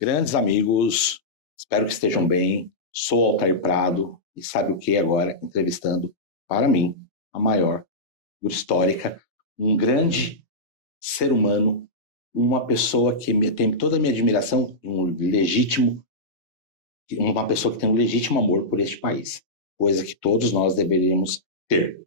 Grandes amigos, espero que estejam bem. Sou Altair Prado e sabe o que agora? Entrevistando, para mim, a maior figura histórica, um grande ser humano, uma pessoa que tem toda a minha admiração, uma pessoa que tem um legítimo amor por este país, coisa que todos nós deveríamos ter.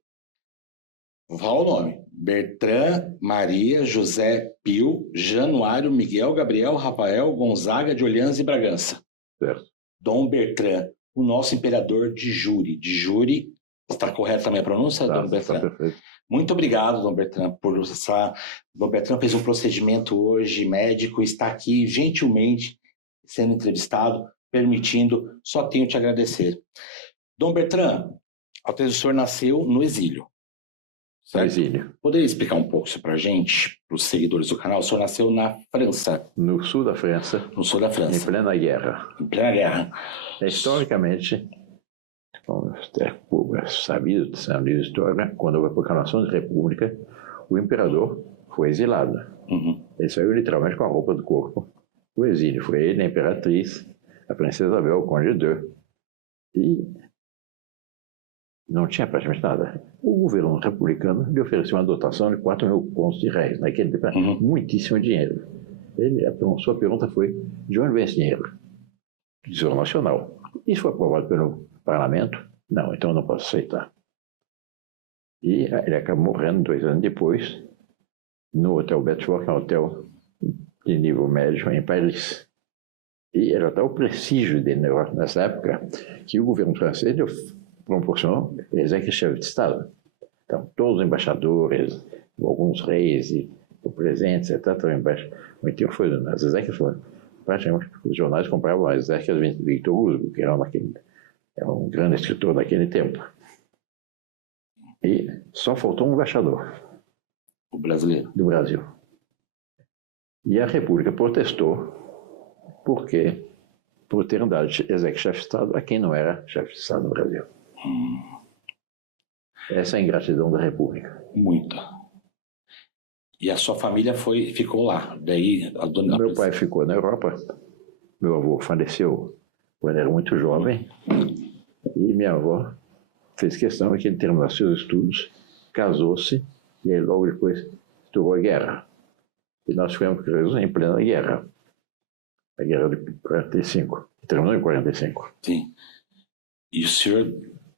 Vou falar o nome: Bertrand Maria José Pio Januário Miguel Gabriel Rafael Gonzaga de Orleans e Bragança. Certo. Dom Bertrand, o nosso imperador de Júri. De Júri, está correta também a pronúncia, Dom Bertrand? Tá perfeito. Muito obrigado, Dom Bertrand, por essa... Dom Bertrand fez um procedimento hoje médico, está aqui gentilmente sendo entrevistado, permitindo, só tenho te agradecer. Dom Bertrand, o senhor nasceu no exílio. No exílio. Poderia explicar um pouco isso para a gente, para os seguidores do canal? O senhor nasceu na França. No sul da França. No sul da França. Em plena guerra. Em plena guerra. Historicamente, como é sabido, sendo de história, quando houve a proclamação de república, o imperador foi exilado. Uhum. Ele saiu literalmente com a roupa do corpo. O exílio foi ele, a imperatriz, a princesa Isabel, o conde d'Eu, e não tinha praticamente nada. O governo republicano lhe ofereceu uma dotação de 4.000 contos de réis, naquele tempo, muitíssimo dinheiro. Sua pergunta foi: de onde vem esse dinheiro? Tesouro Nacional. Isso foi aprovado pelo parlamento? Não, então eu não posso aceitar. E ele acabou morrendo 2 anos depois, no Hotel Bedford, que é um hotel de nível médio em Paris. E era tal o prestígio dele nessa época que o governo francês proporcionou executivos de Estado. Então, todos os embaixadores, alguns reis e presentes, etc. O então foi nas executivas. Praticamente, os jornais compravam as executivas de Victor Hugo, que era um grande escritor daquele tempo. E só faltou um embaixador. O brasileiro. Do Brasil. E a República protestou porque por ter dado chefe de Estado a quem não era chefe de Estado no Brasil. Essa é a ingratidão da República. Muita. E a sua família ficou lá? Daí, Meu pai ficou na Europa. Meu avô faleceu quando era muito jovem. E minha avó fez questão que ele terminasse seus estudos, casou-se e aí logo depois estourou a guerra. E nós ficamos presos em plena guerra. A guerra de 45. Terminou em 45. Sim. E o senhor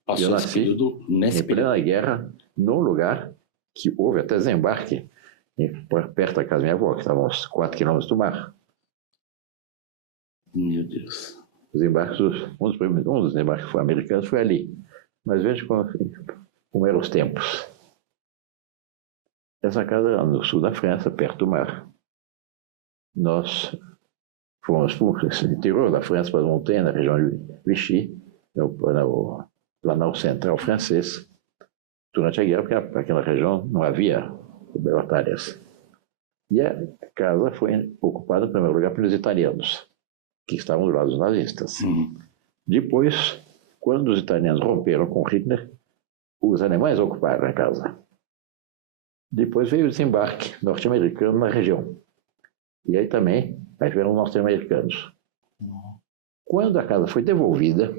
passou esse período nesse em plena guerra, num lugar que houve até desembarque, perto da casa da minha avó, que estava a uns 4 quilômetros do mar. Meu Deus. Os embarques, um dos desembarques americanos foi ali. Mas veja como eram os tempos. Essa casa era no sul da França, perto do mar. Nós fomos para o interior da França, para as montanhas, na região de Vichy, no Planalto Central francês, durante a guerra, porque naquela região não havia batalhas. E a casa foi ocupada, em primeiro lugar, pelos italianos, que estavam do lado dos nazistas. Depois, quando os italianos romperam com Hitler, os alemães ocuparam a casa. Depois veio o desembarque norte-americano na região. E aí também vieram os norte-americanos. Quando a casa foi devolvida,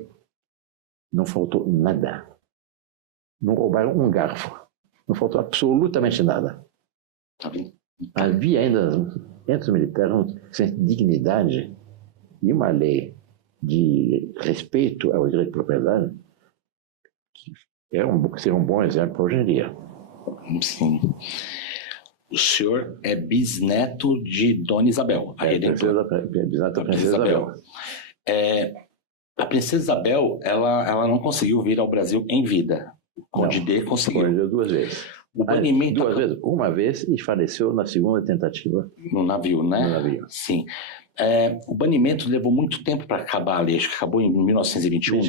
não faltou nada. Não roubaram um garfo. Não faltou absolutamente nada. Havia ainda, entre os militares, uma dignidade e uma lei de respeito ao direito de propriedade que seria um bom exemplo hoje em dia. Sim. O senhor é bisneto de Dona Isabel, a Redentora. Bisneto da Princesa Isabel. A Princesa Isabel, ela não conseguiu vir ao Brasil em vida. Conde D conseguiu. Conde D 2 vezes. O banimento... 2 vezes. Uma vez e faleceu na segunda tentativa. No navio, né? No navio. Sim. O banimento levou muito tempo para acabar ali, acho que acabou em 1921.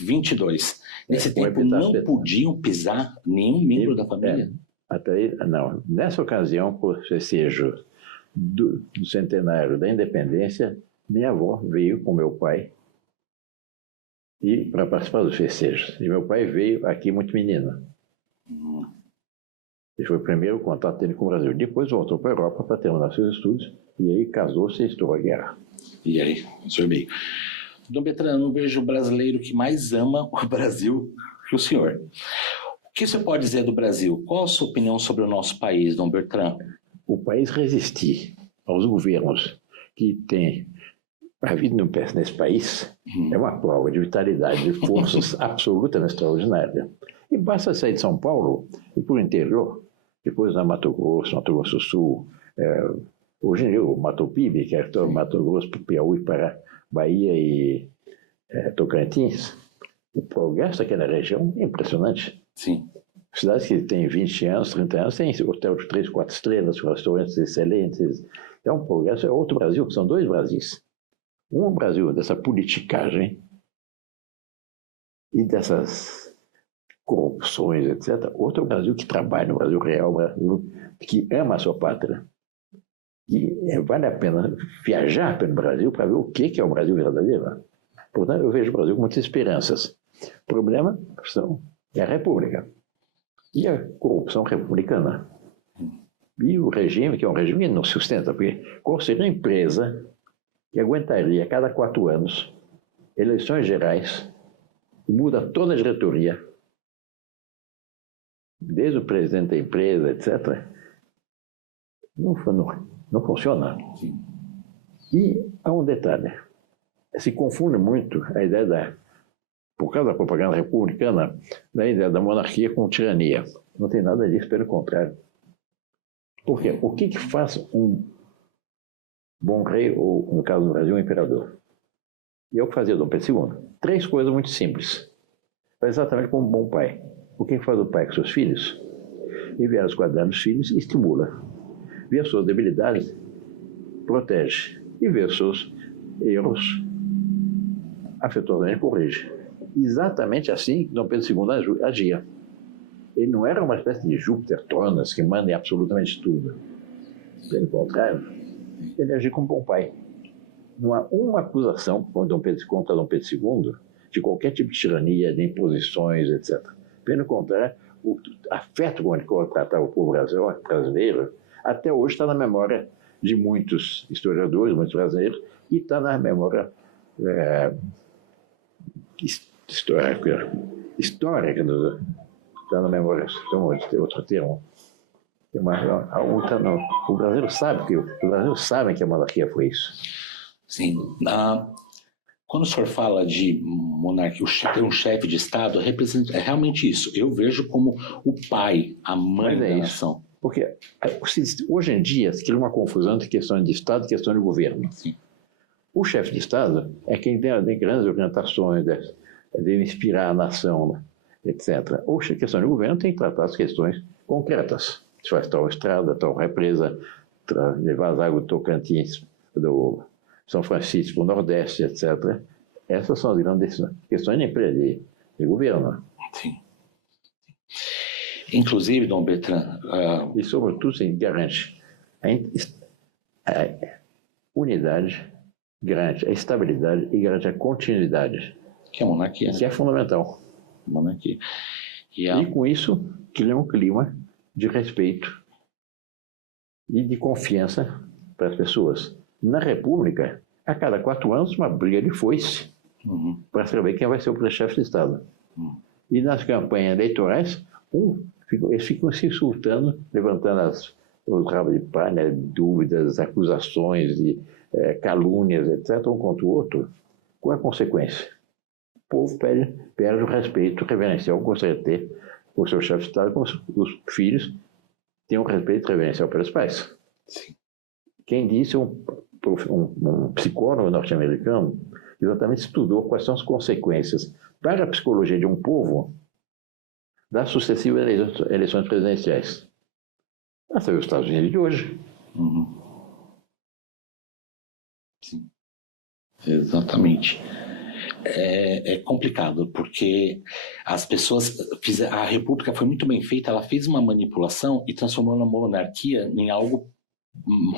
22. Nesse tempo não podiam pisar nenhum membro da família? Até aí, não. Nessa ocasião, por festejo do centenário da independência, minha avó veio com meu pai e para participar dos festejos. E meu pai veio aqui muito menino. Esse foi o primeiro contato dele com o Brasil. Depois voltou para a Europa para terminar seus estudos e aí casou-se e estourou a guerra. E aí, o senhor veio. Dom Bertrand, eu não vejo o brasileiro que mais ama o Brasil que o senhor. O que você pode dizer do Brasil? Qual a sua opinião sobre o nosso país, Dom Bertrand? O país resistir aos governos que têm havido nesse país é uma prova de vitalidade, de forças absolutamente extraordinária. E basta sair de São Paulo e por interior, depois na Mato Grosso do Sul, hoje o Mato Pibe, que é todo Mato Grosso, Piauí, para Bahia e Tocantins, o progresso daquela região é impressionante. Sim. Cidades que têm 20 anos, 30 anos, têm hotel de 3, 4 estrelas, restaurantes excelentes. É um progresso, é outro Brasil, são dois Brasis. Um Brasil dessa politicagem e dessas corrupções, etc. Outro Brasil que trabalha, um Brasil real, um Brasil que ama a sua pátria. E vale a pena viajar pelo Brasil para ver o que é o Brasil verdadeiro. Portanto, eu vejo o Brasil com muitas esperanças. O problema é a República e a corrupção republicana. E o regime, que é um regime que não sustenta, porque qual seria a empresa que aguentaria a cada 4 anos eleições gerais e muda toda a diretoria, desde o presidente da empresa, etc. Não funciona. E há um detalhe. Se confunde muito a ideia por causa da propaganda republicana, da ideia da monarquia com tirania. Não tem nada disso, pelo contrário. Por quê? O que faz um bom rei, ou no caso do Brasil, um imperador? E é o que fazia Dom Pedro II. 3 coisas muito simples. Faz exatamente como um bom pai. O que faz o pai com seus filhos? Enviar os quadernos dos filhos e estimula. Vê as suas debilidades, protege. E vê os seus erros, afetuosamente corrige. Exatamente assim que Dom Pedro II agia. Ele não era uma espécie de Júpiter Tronas que manda em absolutamente tudo. Pelo contrário, ele agia como bom pai. Não há uma acusação contra Dom Pedro II de qualquer tipo de tirania, de imposições, etc. Pelo contrário, o afeto com ele tratava o povo brasileiro até hoje está na memória de muitos historiadores, muitos brasileiros, e está na memória histórica, está na memória, tem outro termo. O Brasil sabe que a monarquia foi isso. Sim. Quando o senhor fala de monarquia, ter um chefe de Estado, representa, é realmente isso. Eu vejo como o pai, a mãe da nação. Porque hoje em dia se cria uma confusão entre questão de Estado e questão de governo. Sim. O chefe de Estado é quem tem grandes orientações, deve inspirar a nação, etc. Ou a questão de governo tem que tratar as questões concretas. Se faz tal estrada, tal represa, levar as águas do Tocantins, do São Francisco para o Nordeste, etc. Essas são as grandes questões de governo. Sim. Inclusive, Dom Bertrand... E, sobretudo, sim, garante a unidade, garante a estabilidade e garante a continuidade. Que é a monarquia. Que é fundamental. Monarquia. E com isso, cria um clima de respeito e de confiança para as pessoas. Na República, a cada 4 anos, uma briga de foice para saber quem vai ser o chefe de Estado. E nas campanhas eleitorais, eles ficam se insultando, levantando os rabos de palha, dúvidas, acusações, calúnias, etc., um contra o outro. Qual é a consequência? O povo perde o respeito reverencial que gostaria de ter por seu chefe de Estado, como os filhos têm um respeito reverencial pelos pais. Sim. Quem disse um psicólogo norte-americano exatamente estudou quais são as consequências para a psicologia de um povo das sucessivas eleições presidenciais. Essa é os Estados Unidos de hoje. Sim. Exatamente. É complicado, porque as pessoas... A República foi muito bem feita, ela fez uma manipulação e transformou a monarquia em algo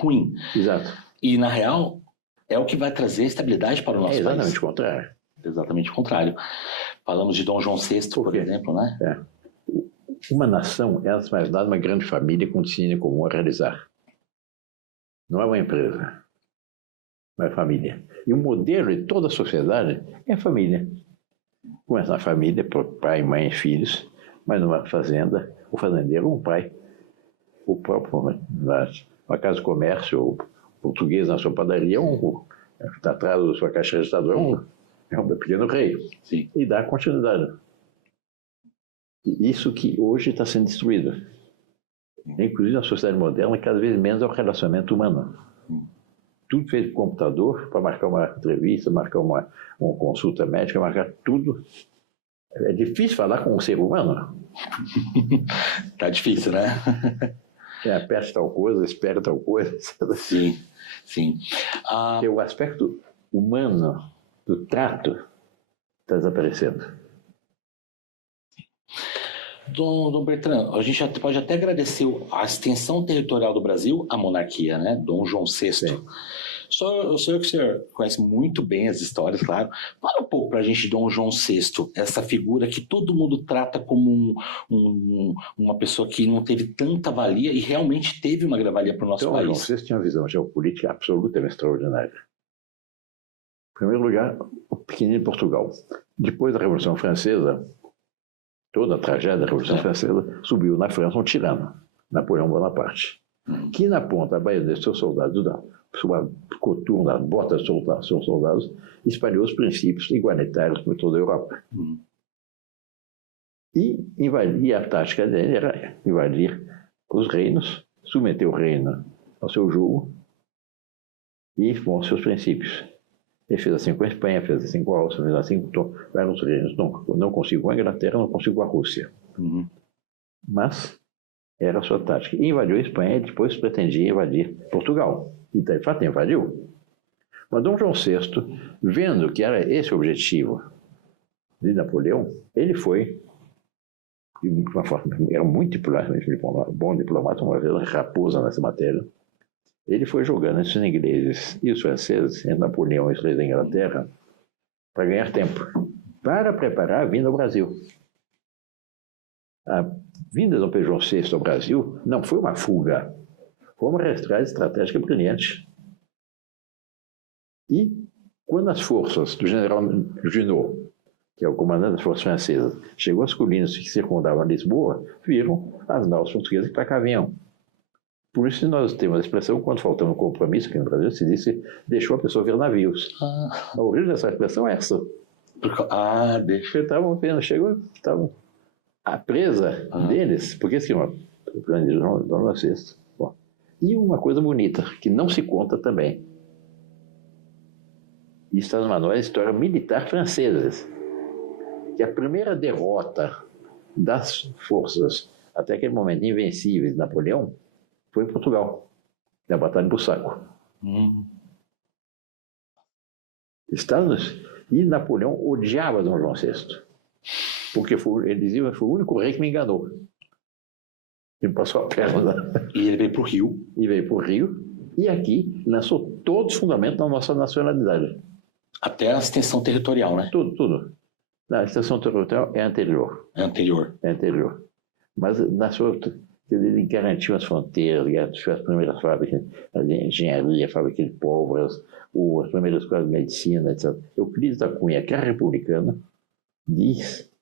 ruim. Exato. E, na real, é o que vai trazer estabilidade para o nosso país. Exatamente o contrário. Exatamente o contrário. Falamos de Dom João VI, por exemplo, né? Uma nação é, antes de mais nada, uma grande família com destino comum a realizar. Não é uma empresa, é uma família. E o modelo de toda a sociedade é a família. Começa na família, pai, mãe e filhos, mas numa fazenda, o fazendeiro, um pai, o próprio, na casa de comércio, o português na sua padaria, está atrás da sua caixa registradora, é um pequeno rei. Sim. E dá continuidade. Isso que hoje está sendo destruído. Inclusive, na sociedade moderna, cada vez menos é o relacionamento humano. Tudo feito com computador, para marcar uma entrevista, marcar uma consulta médica, marcar tudo. É difícil falar com um ser humano. Tá difícil, né? Aperte tal coisa, espere tal coisa. Sim, sim. O aspecto humano do trato está desaparecendo. Dom Bertrand, a gente pode até agradecer a extensão territorial do Brasil à monarquia, né? Dom João VI. Sim. Eu sei que o senhor conhece muito bem as histórias, claro. Fala um pouco para a gente de Dom João VI, essa figura que todo mundo trata como uma pessoa que não teve tanta valia e realmente teve uma valia para o nosso país. Dom João VI tinha uma visão geopolítica absolutamente extraordinária. Em primeiro lugar, o pequenino Portugal. Depois da Revolução Francesa, toda a tragédia da Revolução Francesa, subiu na França um tirano, Napoleão Bonaparte, que na ponta da baioneta de seus soldados, sua coturna, botas de seus soldados, espalhou os princípios igualitários por toda a Europa. E a tática dele era invadir os reinos, submeter o reino ao seu jugo e com os seus princípios. Ele fez assim com a Espanha, fez assim com a Áustria, fez assim com vários reinos. Não conseguiu a Inglaterra, não conseguiu a Rússia. Mas era a sua tática. E invadiu a Espanha e depois pretendia invadir Portugal. E, de fato, invadiu. Mas Dom João VI, vendo que era esse o objetivo de Napoleão, ele foi, de uma forma, era muito bom diplomata, uma vez raposa nessa matéria. Ele foi jogando esses ingleses e os franceses, entre Napoleão e os reis da Inglaterra, para ganhar tempo, para preparar a vinda ao Brasil. A vinda do Dom João VI ao Brasil não foi uma fuga, foi uma estratégica brilhante. E quando as forças do general Junot, que é o comandante das forças francesas, chegou às colinas que circundavam Lisboa, viram as naus portuguesas que para cá vinham. Por isso nós temos a expressão, quando faltamos compromisso aqui no Brasil, se disse, deixou a pessoa ver navios. A origem dessa expressão é essa. Deixa. Estavam vendo, estavam a presa deles, porque assim, o plano de Dom João VI. E uma coisa bonita, que não se conta também. Isso está no manual de história militar francesa, que a primeira derrota das forças, até aquele momento invencíveis de Napoleão, foi em Portugal, na Batalha de Bussaco. E Napoleão odiava Dom João VI, porque ele dizia que foi o único rei que me enganou. Ele passou a perna. E ele veio para o Rio. E aqui lançou todos os fundamentos da nossa nacionalidade. Até a extensão territorial, né? Tudo. A extensão territorial é anterior. É anterior. Mas ele garantiu as fronteiras, garantiu as primeiras fábricas de engenharia, fábrica de pólvora, as primeiras escolas de medicina, etc. Euclides da Cunha, que é republicano, diz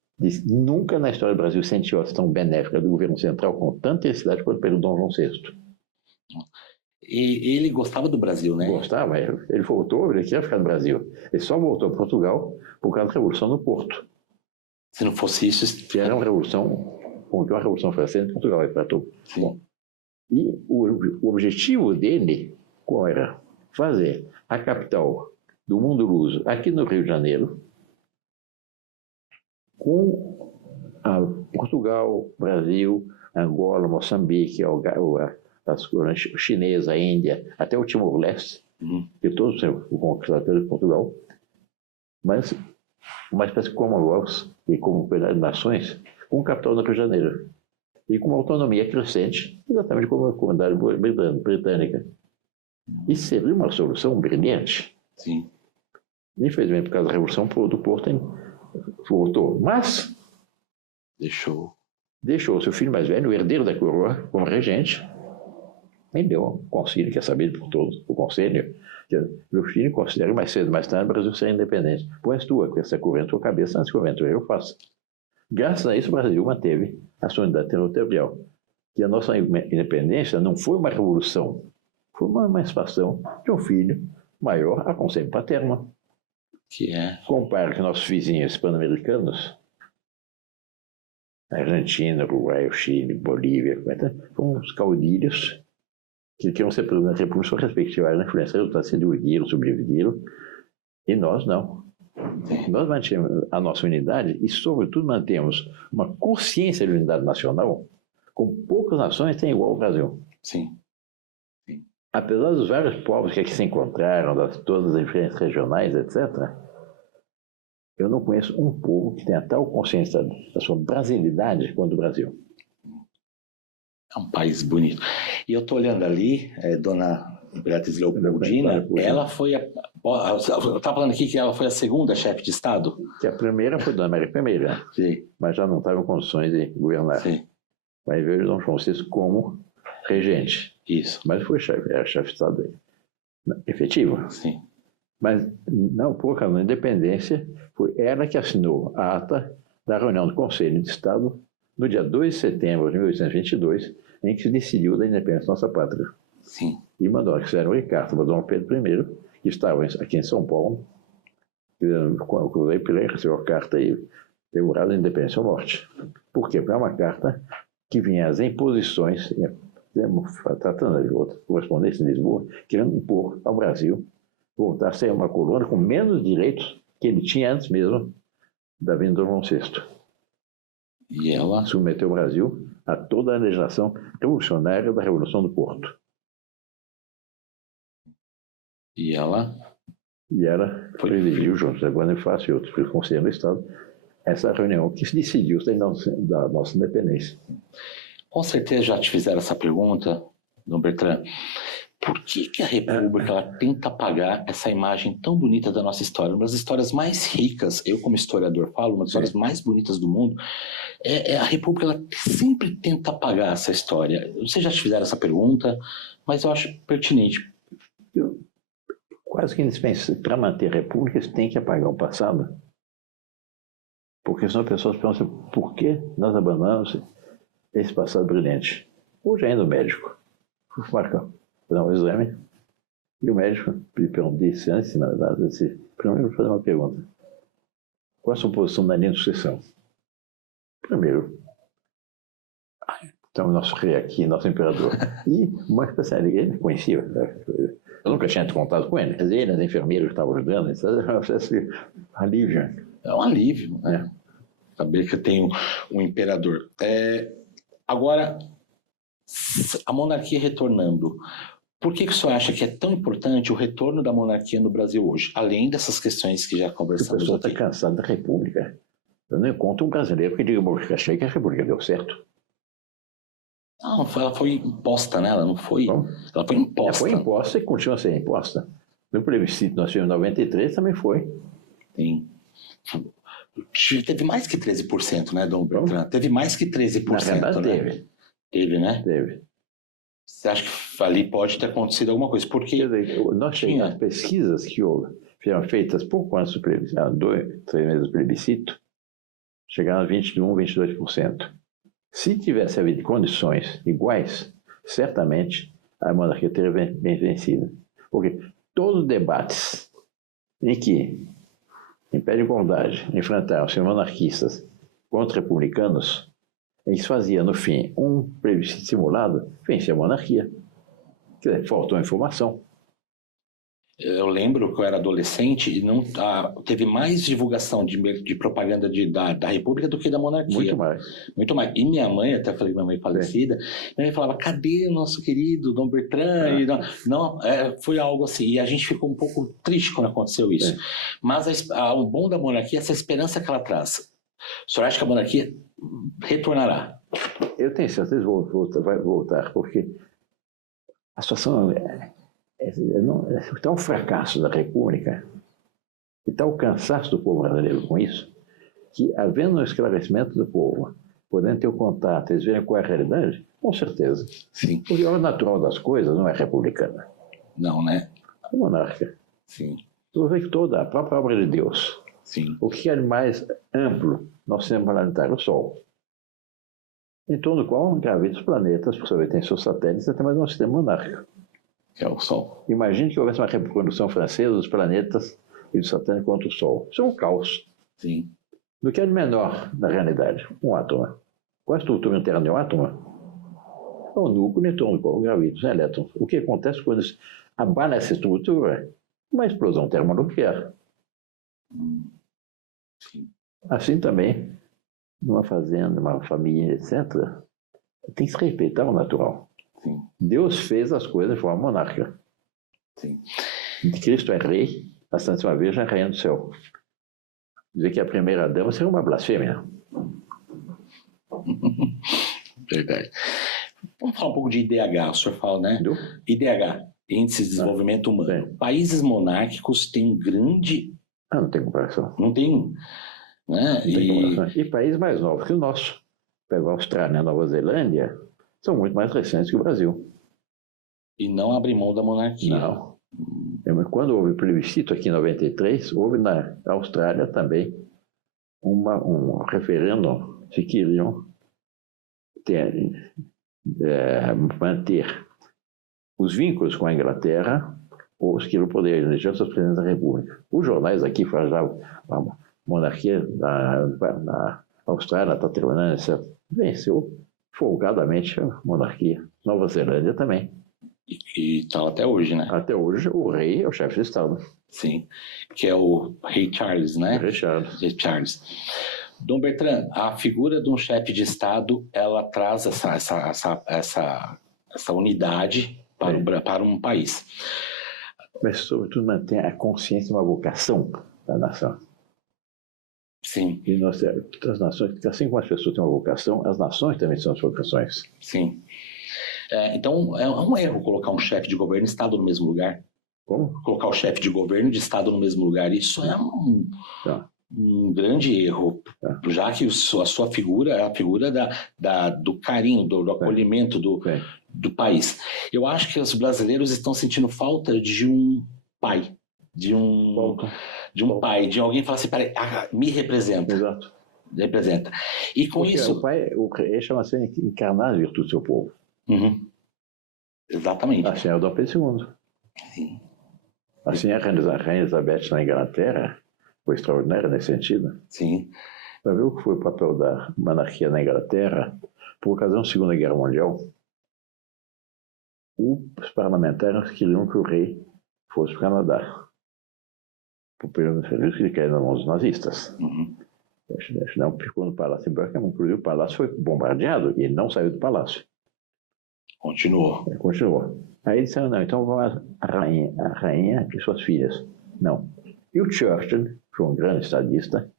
nunca na história do Brasil sentiu a ação benéfica do governo central com tanta intensidade quanto pelo Dom João VI. E ele gostava do Brasil, né? Gostava. Ele voltou, ele queria ficar no Brasil. Ele só voltou a Portugal por causa da Revolução no Porto. Se não fosse isso... Que era uma revolução, como que uma Revolução Francesa em Portugal, ele tratou. E o objetivo dele, qual era? Fazer a capital do mundo luso aqui no Rio de Janeiro, com Portugal, Brasil, Angola, Moçambique, as colônias chinesas, a Índia, até o Timor-Leste, que todos são conquistados pelo Portugal, mas uma espécie de Commonwealth e Comunidade de Nações, com capital no Rio de Janeiro, e com uma autonomia crescente, exatamente como a comunidade britânica. Isso seria uma solução brilhante. Sim. Infelizmente, por causa da Revolução do Porto, voltou. Mas deixou seu filho mais velho, o herdeiro da coroa, como regente, e deu um conselho, quer saber por todos, o conselho, que meu filho considera mais cedo, mais tarde, o Brasil ser independente. Pões tu com essa coroa na tua cabeça, antes que eu venture, eu faço. Graças a isso, o Brasil manteve a sua unidade territorial. E a nossa independência não foi uma revolução, foi uma emancipação de um filho maior a conselho paterno. Que é? Compara com nossos vizinhos pan-americanos, Argentina, Uruguai, Chile, Bolívia, foram os caudilhos que queriam ser presidente da República, só respectivaram a influência, resultados se dividiram, sobreviveram, e nós não. Nós mantemos a nossa unidade e, sobretudo, mantemos uma consciência de unidade nacional com poucas nações têm igual ao Brasil. Sim. Apesar dos vários povos que aqui se encontraram, todas as diferenças regionais, etc., eu não conheço um povo que tenha tal consciência da sua brasilidade quanto o Brasil. É um país bonito. E eu estou olhando ali, dona Imperatriz Leopoldina, ela foi eu estava falando aqui que ela foi a segunda chefe de Estado. Que a primeira foi Dona Maria I, sim, mas já não estava em condições de governar. Sim. Mas veio Dom João VI como regente. Isso. Mas foi era chefe de Estado efetivo. Sim. Mas, não, por causa da independência, foi ela que assinou a ata da reunião do Conselho de Estado no dia 2 de setembro de 1822, em que se decidiu da independência da nossa pátria. Sim. E mandou que fizeram uma carta para Dom Pedro I, que estava aqui em São Paulo, com o Rei Pelé, recebeu a carta e demorada a independência ou morte. Por quê? Porque é uma carta que vinha as imposições, tratando de outra correspondência em Lisboa, querendo impor ao Brasil voltar a ser uma colônia com menos direitos que ele tinha antes mesmo da vinda do Dom João VI. E ela submeteu o Brasil a toda a legislação revolucionária da Revolução do Porto. E ela presidiu, junto a Bonifácio e outros pelo Conselho do Estado, essa reunião que se decidiu da nossa independência. Com certeza já te fizeram essa pergunta, Dom Bertrand. Por que a República ela tenta apagar essa imagem tão bonita da nossa história? Uma das histórias mais ricas, eu como historiador falo, uma das histórias mais bonitas do mundo, a República ela sempre tenta apagar essa história. Vocês já te fizeram essa pergunta, mas eu acho pertinente. Quase que indispensável. Para manter a República, eles têm que apagar o passado. Porque senão as pessoas pensam, por que nós abandonamos esse passado brilhante? Hoje ainda o médico marca dar um exame e o médico me disse antes de nada, primeiro vou fazer uma pergunta. Qual a sua posição na linha de sucessão? Primeiro, então o nosso rei aqui, nosso imperador. E uma especialidade, ele me conhecia, eu nunca tinha contato com ele. Ele, as enfermeiras que estavam ajudando, esse alívio. É um alívio, né? Saber que tem um imperador. Agora, a monarquia retornando. Por que o senhor acha que é tão importante o retorno da monarquia no Brasil hoje? Além dessas questões que já conversamos aqui. O pessoal está cansado da República. Eu não encontro um brasileiro que diga que achei que a República deu certo. Não, ela foi imposta, né? Ela não foi... Bom, ela foi imposta. Ela foi imposta e continua a ser imposta. No plebiscito nós tivemos em 93 também foi. Sim. Teve mais que 13%, né, Dom Bertrand? Teve mais que 13%, na verdade, né? Teve. Teve, né? Teve. Você acha que ali pode ter acontecido alguma coisa? Porque nós tinha as pesquisas que foram feitas pouco antes do plebiscito, 2, 3 meses do plebiscito, chegaram a 21, 22%. Se tivesse havido condições iguais, certamente a monarquia teria bem vencido. Porque todos os debates em que, em pé de igualdade, enfrentavam-se monarquistas contra republicanos, eles faziam, no fim, um plebiscito simulado, vencia a monarquia. Quer dizer, faltou informação. Eu lembro que eu era adolescente e não teve mais divulgação de propaganda da República do que da monarquia. Muito mais. Muito mais. E minha mãe, até falei com minha mãe falecida, minha mãe falava, cadê o nosso querido Dom Bertrand? Foi algo assim. E a gente ficou um pouco triste quando aconteceu isso. Mas o bom da monarquia é essa esperança que ela traz. O senhor acha que a monarquia retornará? Eu tenho certeza que vai voltar, porque a situação Está o fracasso da República e está o cansaço do povo brasileiro com isso, que, havendo um esclarecimento do povo, podendo ter o contato, eles verem qual é a realidade, com certeza. Sim. Porque a ordem natural das coisas não é republicana. Não, né? É monárquica. Sim. Tu vê que toda a própria obra de Deus. Sim. O que é mais amplo no sistema planetário? O Sol. Em torno do qual gravitam os planetas, por sua vez tem seus satélites, até mais um sistema monárquico. Que é o Sol. Imagine que houvesse uma reprodução francesa dos planetas e dos satélites contra o Sol. Isso é um caos. Sim. Do que é de menor na realidade? Um átomo. Qual a estrutura interna de um átomo? É o núcleo em torno do qual gravitam os elétrons. O que acontece quando eles abalam essa estrutura? Uma explosão termonuclear. Sim. Assim também, numa fazenda, numa família, etc., tem que se respeitar o natural. Sim. Deus fez as coisas de forma monárquica. Sim. Cristo é rei, a Santíssima Virgem é rainha do céu. Dizer que a primeira dama seria uma blasfêmia. Verdade. Vamos falar um pouco de IDH, o senhor fala, né? Do? IDH, Índice de Desenvolvimento Humano. Sim. Países monárquicos têm um grande... Não tem comparação. Não tem... Né? Não tem comparação. E países mais novos que o nosso, pega a Austrália e a Nova Zelândia, são muito mais recentes que o Brasil. E não abrem mão da monarquia. Não. Quando houve o plebiscito aqui em 93, houve na Austrália também um referendo se queriam manter os vínculos com a Inglaterra ou se queriam poder eleger seus presidentes da República. Os jornais aqui falavam a monarquia na Austrália está terminando, etc. Venceu folgadamente a monarquia. Nova Zelândia também. E tal até hoje, né? Até hoje, o rei é o chefe de Estado. Sim, que é o Rei Charles, né? Rei Charles. Rei Charles. Dom Bertrand, a figura de um chefe de Estado, ela traz essa unidade para um país. Mas, sobretudo, mantém a consciência e uma vocação da nação. Sim. E as nações, assim como as pessoas têm uma vocação, as nações também são as vocações. Sim. Então, é um erro colocar um chefe de governo de Estado no mesmo lugar. Como? Colocar o chefe de governo de Estado no mesmo lugar. Isso é um grande erro, já que a sua figura é a figura do carinho, do acolhimento do país. Eu acho que os brasileiros estão sentindo falta de um pai, de pai, de alguém que fala assim, me representa. Exato. Representa. E com porque isso... o rei chama-se encarnar a virtude do seu povo. Uhum. Exatamente. Assim é o Dom Pedro II. Sim. Assim a Rainha Elizabeth na Inglaterra foi extraordinária nesse sentido. Sim. Para ver o que foi o papel da monarquia na Inglaterra, por ocasião da Segunda Guerra Mundial, os parlamentares queriam que o rei fosse para o Canadá. Por período de ele caiu nas mãos dos nazistas. Uhum. Não ficou no Palácio de Buckingham, inclusive o palácio foi bombardeado e ele não saiu do palácio. Continuou. Aí disseram, não, então vamos a rainha e suas filhas. Não. E o Churchill, que foi um grande estadista,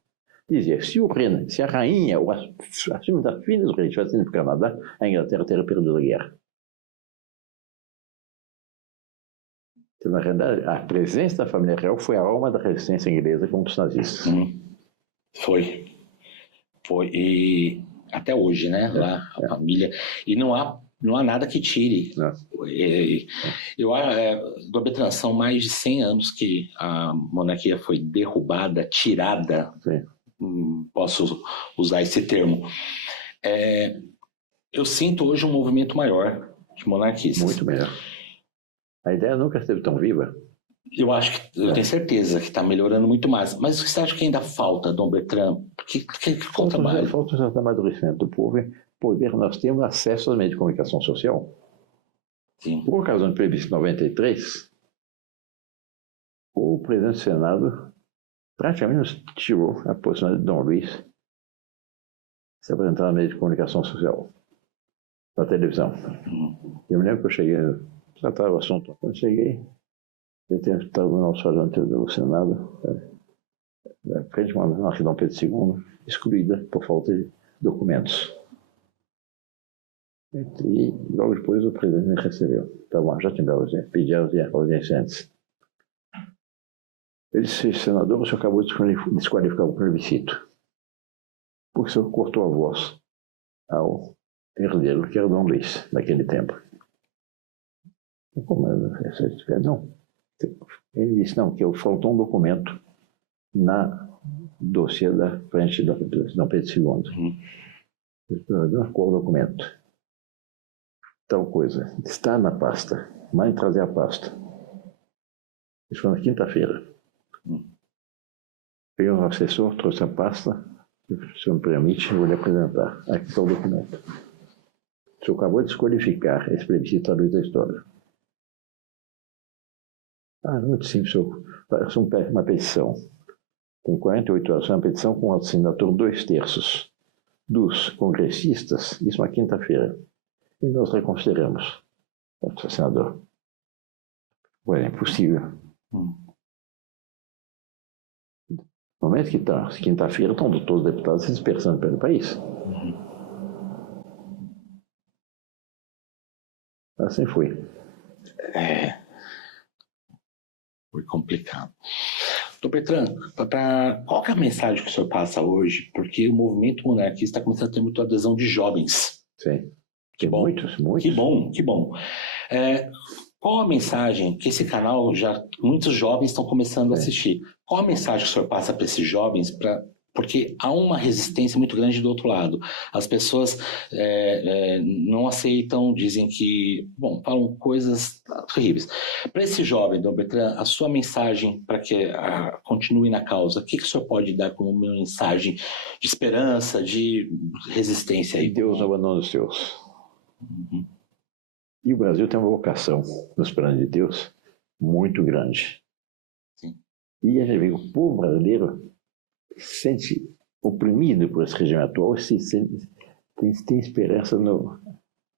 dizia, se a rainha ou acima das filhas do rei tivessem ido para o Canadá, a Inglaterra teria perdido a guerra. Então, na realidade, a presença da família real foi a alma da resistência inglesa contra os nazistas. Foi. E até hoje, né? Lá, a família. E não há nada que tire. Dom Bertrand, são mais de 100 anos que a monarquia foi derrubada, tirada. Posso usar esse termo. Eu sinto hoje um movimento maior de monarquistas. Muito melhor. A ideia nunca esteve tão viva. Eu tenho certeza que está melhorando muito mais. Mas o que você acha que ainda falta, Dom Bertrand? Que falta mais? Falta um certo amadurecimento do povo. Nós temos acesso aos meios de comunicação social. Sim. Por ocasião do plebiscito 93, o presidente do Senado praticamente nos tirou a posição de Dom Luís se apresentar no meio de comunicação social, na televisão. Eu me lembro que eu cheguei, tratava o assunto. Quando eu cheguei, estava no nosso falante do Senado, na frente de uma monarquia de Dom Pedro II, excluída por falta de documentos. E logo depois o presidente me recebeu. Então, já tinha pedi audiência antes. Ele disse: senador, o senhor acabou de desqualificar o plebiscito, porque o senhor cortou a voz ao herdeiro, que era o Dom Luiz, naquele tempo. Como não. Ele disse: não, que faltou um documento na dossiê da frente da Dom Pedro II. Qual o documento? Tal coisa. Está na pasta. Mande trazer a pasta. Isso foi na quinta-feira. Veio um assessor, trouxe a pasta. Se o senhor me permite, eu vou lhe apresentar. Aqui está o documento. O senhor acabou de desqualificar esse plebiscito à luz da história. Muito simples, senhor. É uma petição. Tem 48 horas. É uma petição com assinatura 2/3 dos congressistas. Isso na quinta-feira. E nós reconsideramos, senador. É impossível. No momento que está, quinta-feira, estão todos os deputados se dispersando pelo país. Assim foi. Foi complicado. Doutor Bertrand, qual que é a mensagem que o senhor passa hoje? Porque o movimento monarquista está começando a ter muita adesão de jovens. Sim. Que bom. Muitos. Que bom. Qual a mensagem que esse canal, muitos jovens estão começando a assistir? Qual a mensagem que o senhor passa para esses jovens? Porque há uma resistência muito grande do outro lado. As pessoas não aceitam, dizem que... falam coisas terríveis. Para esse jovem, Dom Bertrand, a sua mensagem para que continue na causa, o que o senhor pode dar como mensagem de esperança, de resistência? Aí? Deus não abandona os seus. E o Brasil tem uma vocação nos planos de Deus muito grande. Sim. E a gente vê que o povo brasileiro se sente oprimido por esse regime atual, tem esperança no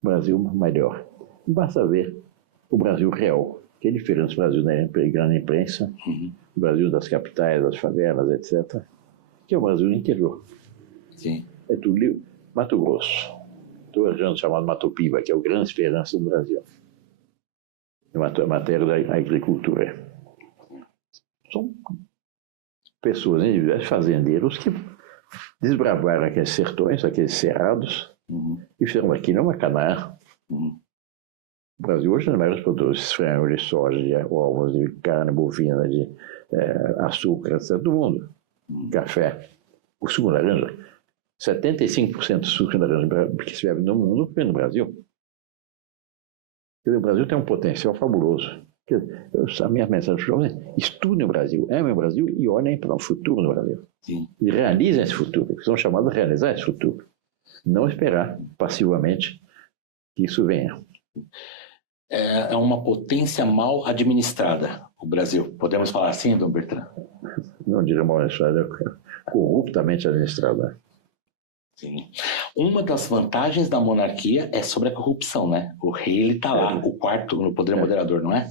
Brasil melhor. Basta ver o Brasil real, que é diferente do Brasil da grande imprensa, o Brasil das capitais, das favelas, etc., que é o Brasil interior. Sim. É tudo Mato Grosso. Estou região chamada Mato Piba, que é a grande esperança do Brasil. Em matéria da agricultura. São pessoas individuais, fazendeiros, que desbravaram aqueles sertões, aqueles cerrados, e fizeram aquilo uma Canaã. O Brasil hoje é um dos maiores produtores de frango, de soja, de ovos, de carne bovina, de açúcar, etc. do mundo. Café. O suco de laranja. 75% do suco de laranja que se bebe no mundo vem no Brasil. Quer dizer, o Brasil tem um potencial fabuloso. A minha mensagem para os jovens é: estudem o Brasil, amem o Brasil e olhem para o futuro do Brasil. Sim. E realizem esse futuro, que são chamados a realizar esse futuro. Não esperar passivamente que isso venha. É uma potência mal administrada, o Brasil. Podemos falar assim, Dom Bertrand? Não diria mal administrada, é corruptamente administrada. Sim. Uma das vantagens da monarquia é sobre a corrupção, né? O rei, ele está lá, o quarto no poder moderador, não é?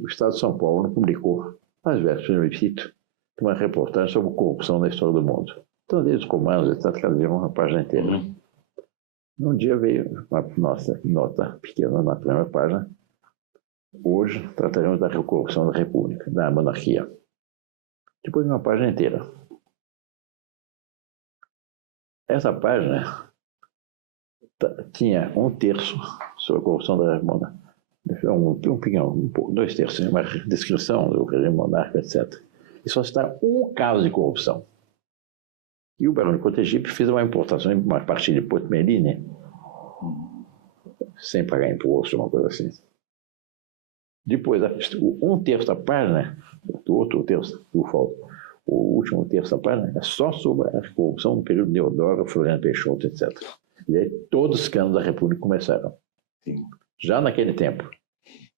O Estado de São Paulo publicou, às vezes, no Egito, uma reportagem sobre corrupção na história do mundo. Então, desde os comandos, etc., cada uma página inteira. Num dia veio uma nota pequena na primeira página. Hoje trataremos da corrupção da República, da monarquia. Depois uma página inteira. Essa página tinha 1/3 sobre a corrupção da monarquia. 2/3, uma descrição do regime monárquico, etc. E só está um caso de corrupção. E o Barão de Cotegipe fez uma importação em uma partilha de Porto Meline, sem pagar imposto, uma coisa assim. Depois, 1/3 da página, o último terço da página, é só sobre a corrupção no período de Deodoro, Floriano Peixoto, etc. E aí todos os escândalos da República começaram. Sim. Já naquele tempo.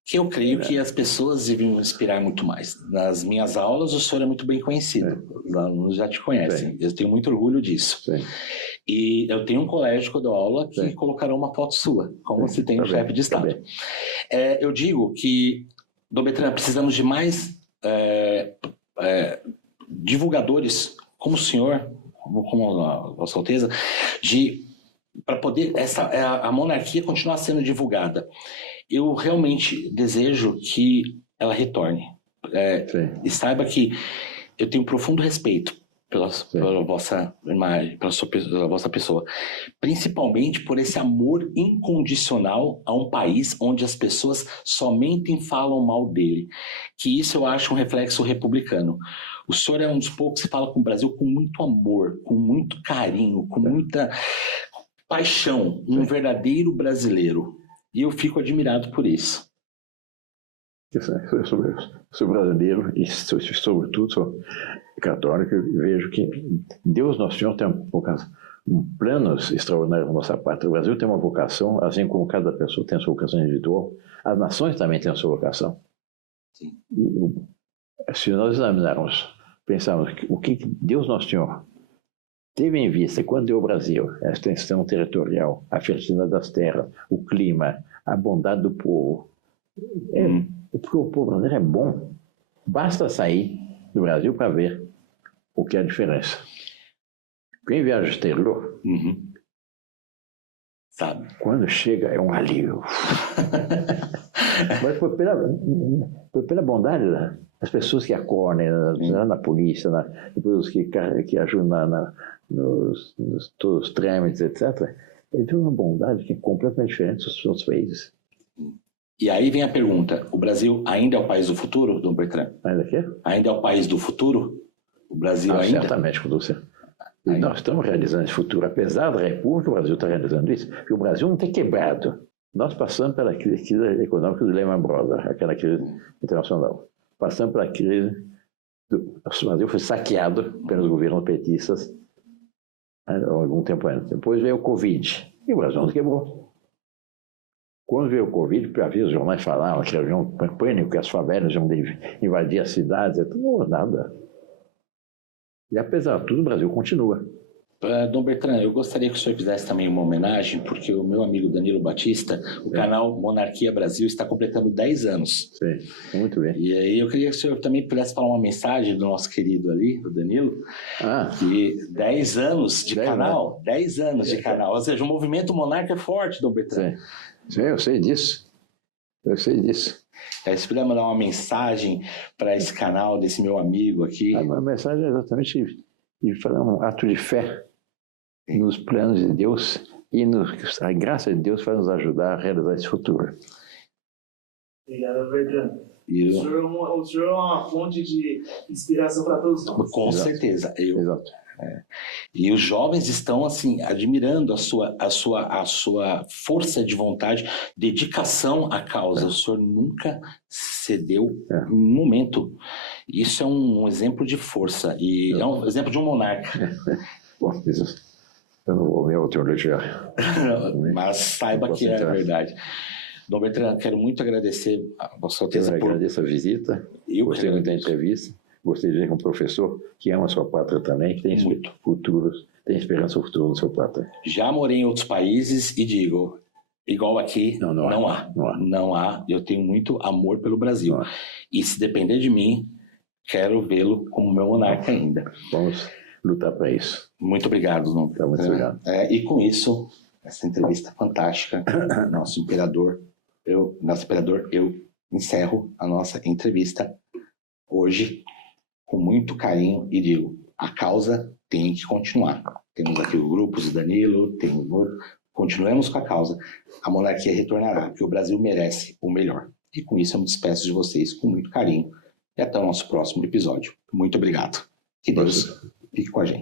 Que eu creio que as pessoas deviam inspirar muito mais. Nas minhas aulas, o senhor é muito bem conhecido. Os alunos já te conhecem. Sim. Eu tenho muito orgulho disso. Sim. E eu tenho um colégio que eu dou aula que colocará uma foto sua, como se tem um chefe de Estado. Eu digo que, Dom Bertrand, precisamos de mais divulgadores como o senhor, como a Vossa Alteza, de para poder a monarquia continuar sendo divulgada. Eu realmente desejo que ela retorne. E saiba que eu tenho profundo respeito pela vossa imagem, pela vossa pessoa, principalmente por esse amor incondicional a um país onde as pessoas somente falam mal dele, que isso eu acho um reflexo republicano. O senhor é um dos poucos que fala com o Brasil com muito amor, com muito carinho, com muita paixão, um verdadeiro brasileiro, e eu fico admirado por isso. Eu sou brasileiro e, sobretudo, sou católico e vejo que Deus Nosso Senhor tem planos extraordinários na nossa pátria. O Brasil tem uma vocação, assim como cada pessoa tem a sua vocação individual, as nações também têm a sua vocação. Sim. E, se nós examinarmos, pensarmos o que Deus Nosso Senhor teve em vista quando deu ao Brasil a extensão territorial, a fertilidade das terras, o clima, a bondade do povo, porque o povo brasileiro é bom. Basta sair do Brasil para ver o que é a diferença. Quem viaja ao exterior, sabe, quando chega é um alívio. Mas pela bondade das pessoas que acordam na polícia, depois que ajudam nos todos os trâmites, etc. Ele tem uma bondade que é completamente diferente dos outros países. E aí vem a pergunta: o Brasil ainda é o país do futuro, Dom Bertrand? Ainda quê? Ainda é o país do futuro? O Brasil ainda? Certamente, Rodolfo. Nós estamos realizando esse futuro. Apesar da República, o Brasil está realizando isso, porque o Brasil não tem quebrado. Nós passamos pela crise econômica do Lehman Brothers, aquela crise internacional. Passamos pela crise o Brasil foi saqueado pelos governos petistas há algum tempo antes. Depois veio o Covid e o Brasil não quebrou. Quando veio o Covid, para ver, os jornais falavam que havia um pânico, que as favelas iam invadir as cidades, não houve nada. E apesar de tudo, o Brasil continua. Dom Bertrand, eu gostaria que o senhor fizesse também uma homenagem, porque o meu amigo Danilo Batista, o canal Monarquia Brasil, está completando 10 anos. Sim, muito bem. E aí eu queria que o senhor também pudesse falar uma mensagem do nosso querido ali, o Danilo, que 10 anos de canal, 10 anos de canal, ou seja, o movimento monarca é forte, Dom Bertrand. Sim, eu sei disso. Se puder mandar uma mensagem para esse canal, desse meu amigo aqui. A mensagem é exatamente de falar um ato de fé nos planos de Deus e a graça de Deus vai nos ajudar a realizar esse futuro. Obrigado, Bertrand. O senhor é uma fonte de inspiração para todos nós. Com certeza. Exato. E os jovens estão assim admirando a sua força de vontade, dedicação à causa. O senhor nunca cedeu em um momento. Isso é um exemplo de força e é um exemplo de um monarca. Bom, eu não vou me autoelogiar. Mas saiba que é verdade. Dom Bertrand, quero muito agradecer a Vossa Alteza. Eu agradeço a visita. Gostei muito da entrevista. Gostei de ver um professor que ama a sua pátria também, que tem futuros, tem esperança futuro no seu pátria. Já morei em outros países e digo, igual aqui, não há. Eu tenho muito amor pelo Brasil. E se depender de mim, quero vê-lo como meu monarca ainda. Vamos lutar para isso. Muito obrigado, Dom Bertrand. Muito obrigado. E com isso, essa entrevista fantástica, nosso imperador, eu encerro a nossa entrevista hoje com muito carinho e digo, a causa tem que continuar. Temos aqui o grupo do Danilo, continuemos com a causa. A monarquia retornará, porque o Brasil merece o melhor. E com isso eu me despeço de vocês com muito carinho. E até o nosso próximo episódio. Muito obrigado. Que Deus fique com a gente.